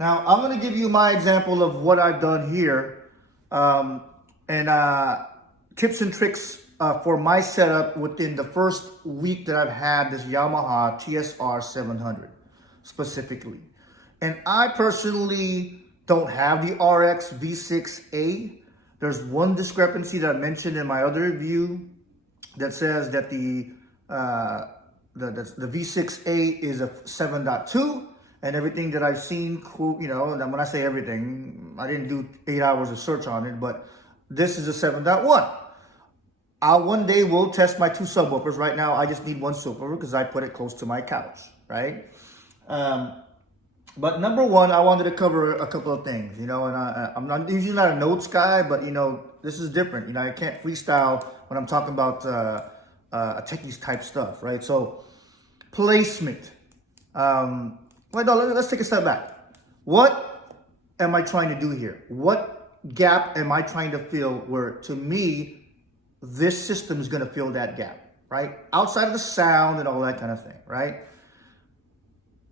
Now, I'm going to give you my example of what I've done here and tips and tricks for my setup within the first week that I've had this Yamaha TSR-700 specifically. And I personally don't have the RX-V6A. There's one discrepancy that I mentioned in my other review that says that the V6A is a 7.2. And everything that I've seen, you know, and when I say everything, I didn't do 8 hours of search on it, but this is a 7.1. I one day will test my two subwoofers. Right now, I just need one subwoofer because I put it close to my couch, right? But number one, I wanted to cover a couple of things, you know, and I'm not usually not a notes guy, but, you know, this is different. You know, I can't freestyle when I'm talking about techies type stuff, right? So placement. Well, no, let's take a step back. What am I trying to do here? What gap am I trying to fill where, to me, this system is going to fill that gap, right? Outside of the sound and all that kind of thing, right?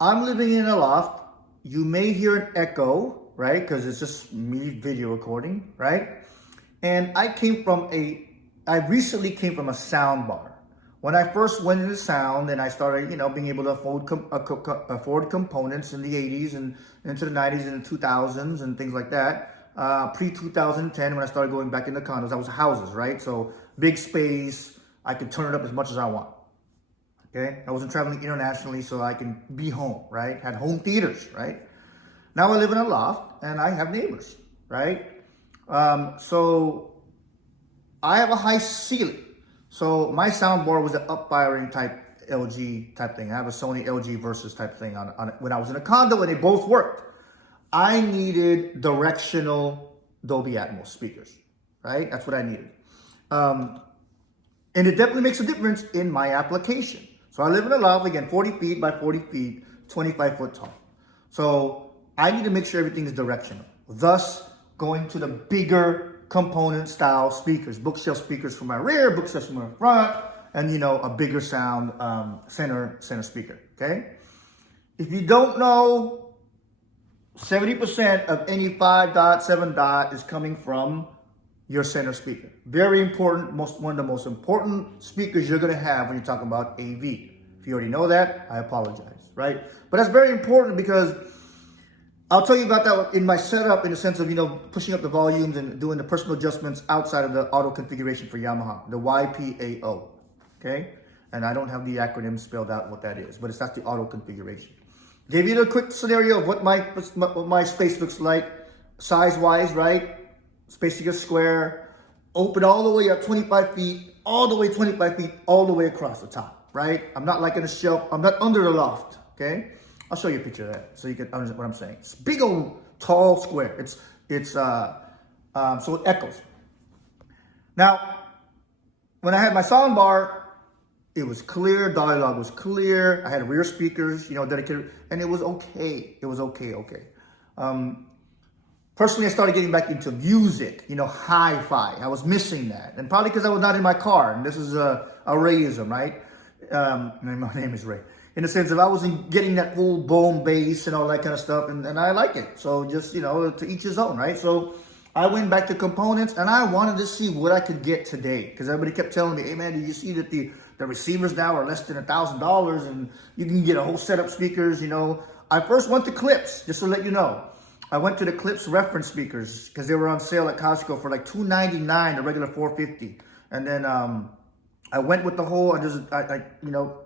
I'm living in a loft. You may hear an echo, right? Because it's just me video recording, right? And I recently came from a sound bar. When I first went into sound and I started, you know, being able to afford components in the 80s and into the 90s and the 2000s and things like that, pre-2010 when I started going back into condos, I was houses, right? So big space, I could turn it up as much as I want, okay? I wasn't traveling internationally, so I can be home, right? Had home theaters, right? Now I live in a loft and I have neighbors, right? So I have a high ceiling. So my soundbar was an up-firing type LG type thing. I have a Sony LG Versus type thing on it when I was in a condo, and they both worked. I needed directional Dolby Atmos speakers, right? That's what I needed. And it definitely makes a difference in my application. So I live in a loft, again, 40 feet by 40 feet, 25 foot tall. So I need to make sure everything is directional. Thus, going to the bigger component style speakers, bookshelf speakers for my rear, bookshelf for my front, and, you know, a bigger sound center speaker, okay? If you don't know, 70% of any 5 dot, 7 dot is coming from your center speaker. Very important, one of the most important speakers you're gonna have when you're talking about AV. If you already know that, I apologize, right? But that's very important because I'll tell you about that in my setup in the sense of, you know, pushing up the volumes and doing the personal adjustments outside of the auto configuration for Yamaha, the YPAO, okay? And I don't have the acronym spelled out what that is, but that's the auto configuration. Gave you a quick scenario of what my space looks like, size-wise, right? Spacing a square, open all the way up 25 feet, all the way 25 feet, all the way across the top, right? I'm not like in a shelf, I'm not under the loft, okay? I'll show you a picture of that so you can understand what I'm saying. It's big old tall square. So it echoes. Now, when I had my soundbar, it was clear, dialogue was clear. I had rear speakers, you know, dedicated, and it was okay. It was okay. Personally, I started getting back into music, you know, hi-fi. I was missing that, and probably because I was not in my car. And this is a Rayism, right? My name is Ray. In the sense of I wasn't getting that full bone bass and all that kind of stuff, and I like it. So just, you know, to each his own, right? So I went back to components, and I wanted to see what I could get today. Because everybody kept telling me, hey man, did you see that the receivers now are less than $1,000 and you can get a whole set of speakers, you know? I first went to Clips, just to let you know. I went to the Clips reference speakers because they were on sale at Costco for like $299, the regular $450. And then I went with the whole, you know,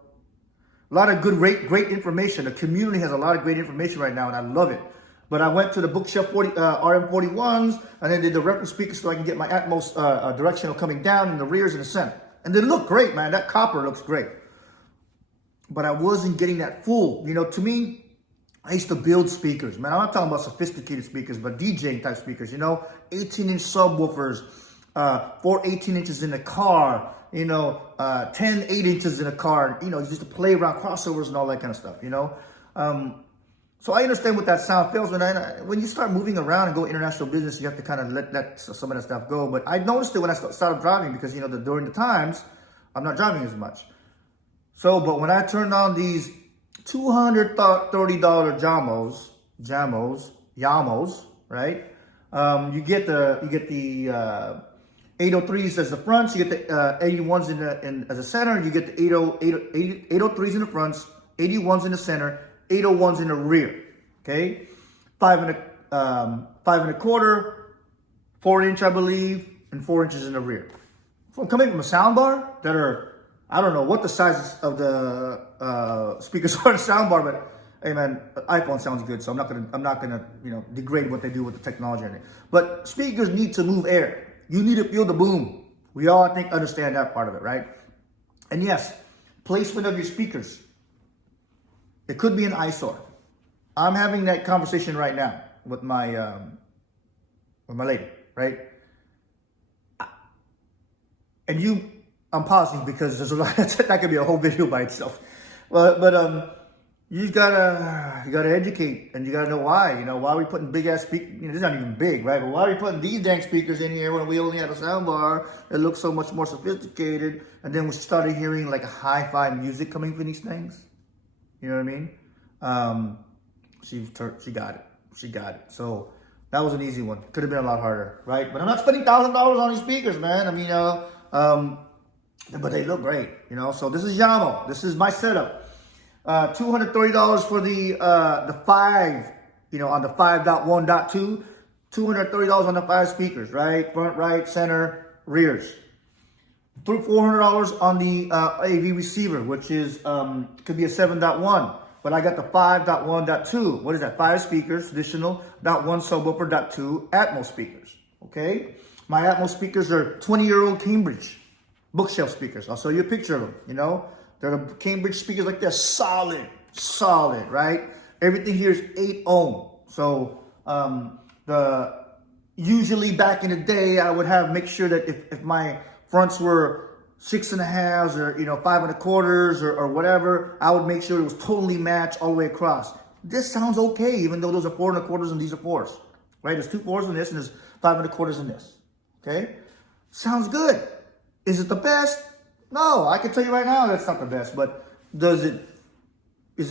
a lot of great information. The community has a lot of great information right now, and I love it. But I went to the bookshelf RM41s, and then did the reference speakers so I can get my Atmos directional coming down in the rears and the center. And they look great, man. That copper looks great. But I wasn't getting that full. You know, to me, I used to build speakers, man. I'm not talking about sophisticated speakers, but DJing type speakers, you know, 18-inch subwoofers, 4 18 inches in the car, you know, 10 8 inches in a car, you know, just to play around crossovers and all that kind of stuff, you know. So I understand what that sound feels when you start moving around and go international business, you have to kind of let some of that stuff go. But I noticed it when I started driving because, you know, during the times, I'm not driving as much. So, but when I turned on these $230 Jamos, Yamos, right? You get the 803s as the fronts. You get the 81s as the center. You get the 803s in the fronts, 81s in the center, 801s in the rear. Okay, 5.25, 4-inch, I believe, and 4 inches in the rear. Coming from a soundbar that are, I don't know what the sizes of the speakers are in the soundbar, but hey man, iPhone sounds good, so I'm not gonna degrade what they do with the technology in it. But speakers need to move air. You need to feel the boom. We all, I think, understand that part of it, right? And yes, placement of your speakers. It could be an eyesore. I'm having that conversation right now with my lady, right? And I'm pausing because there's a lot that could be a whole video by itself. But you gotta educate, and you gotta know why. Why are we putting big ass speakers? This is not even big, right? But why are we putting these dang speakers in here when we only have a soundbar that looks so much more sophisticated? And then we started hearing like hi-fi music coming from these things. You know what I mean? She got it. She got it. So that was an easy one. Could have been a lot harder, right? But I'm not spending $1,000 on these speakers, man. I mean, but they look great. So this is Jamo. This is my setup. $230 for the 5, on the 5.1.2, $230 on the 5 speakers, right? Front, right, center, rears. $400 on the AV receiver, which is, could be a 7.1, but I got the 5.1.2. What is that? 5 speakers, traditional, .1 subwoofer, .2 Atmos speakers, okay? My Atmos speakers are 20-year-old Cambridge bookshelf speakers. I'll show you a picture of them, They're the Cambridge speakers like that, solid, right? Everything here is 8 ohm. So usually back in the day, I would make sure that if my fronts were 6.5s or 5.25s or whatever, I would make sure it was totally matched all the way across. This sounds okay, even though those are 4.25s and these are 4s, right? There's 2 4s in this and there's 5.25s in this. Okay, sounds good. Is it the best? No, I can tell you right now that's not the best, but is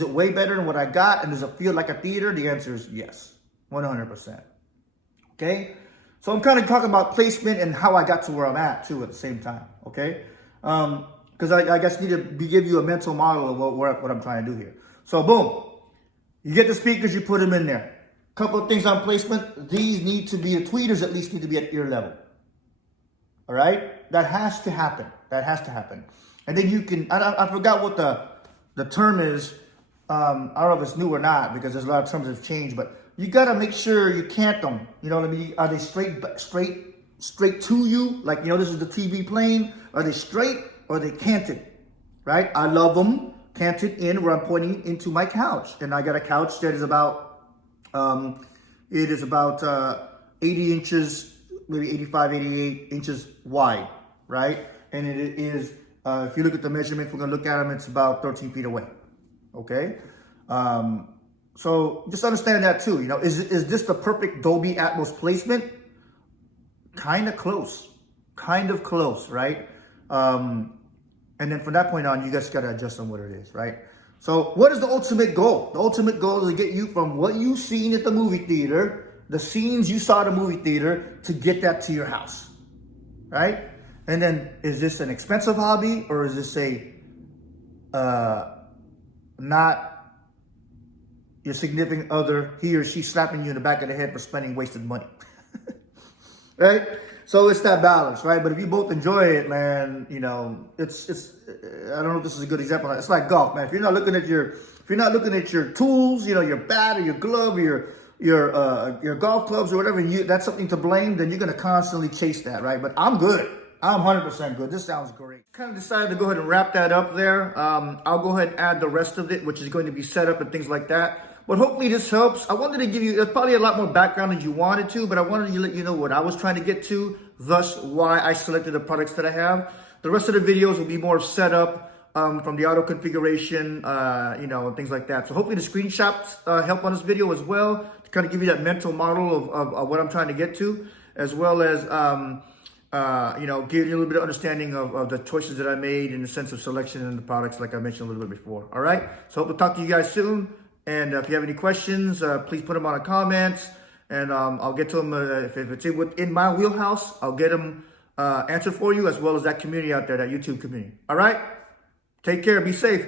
it way better than what I got, and does it feel like a theater? The answer is yes, 100%. Okay, so I'm kind of talking about placement and how I got to where I'm at too at the same time. Okay, because I guess need to give you a mental model of what I'm trying to do here. So boom, you get the speakers, you put them in there. Couple of things on placement. These need to be, the tweeters at least need to be at ear level. All right, that has to happen. That has to happen. And then you can, I forgot what the term is. I don't know if it's new or not, because there's a lot of terms that have changed, but you got to make sure you cant them. You know what I mean? Are they straight to you? Like, this is the TV playing. Are they straight or are they canted? Right? I love them canted in where I'm pointing into my couch. And I got a couch that is about, 80 inches, maybe 85, 88 inches wide, right? And it is, if you look at the measurements, we're gonna look at them, it's about 13 feet away, okay? So just understand that too, is this the perfect Dolby Atmos placement? Kind of close, right? And then from that point on, you guys gotta adjust on what it is, right? So what is the ultimate goal? The ultimate goal is to get you from what you've seen at the movie theater, the scenes you saw at the movie theater, to get that to your house, right? And then, is this an expensive hobby, or is this not your significant other, he or she slapping you in the back of the head for spending wasted money, right? So it's that balance, right? But if you both enjoy it, man, it's I don't know if this is a good example. It's like golf, man. If you're not looking at your tools, your bat or your glove or your golf clubs or whatever, that's something to blame, then you're gonna constantly chase that, right? But I'm good. I'm 100% good. This sounds great. Kind of decided to go ahead and wrap that up there. I'll go ahead and add the rest of it, which is going to be set up and things like that. But hopefully this helps. I wanted to give you, there's probably a lot more background than you wanted to, but I wanted to let you know what I was trying to get to, thus why I selected the products that I have. The rest of the videos will be more setup from the auto configuration, and things like that. So hopefully the screenshots help on this video as well, to kind of give you that mental model of what I'm trying to get to, as well as give you a little bit of understanding of the choices that I made in the sense of selection and the products, like I mentioned a little bit before. All right. So hope to talk to you guys soon. And if you have any questions, please put them on the comments, and I'll get to them. If it's within my wheelhouse, I'll get them answered for you, as well as that community out there, that YouTube community. All right? Take care. Be safe.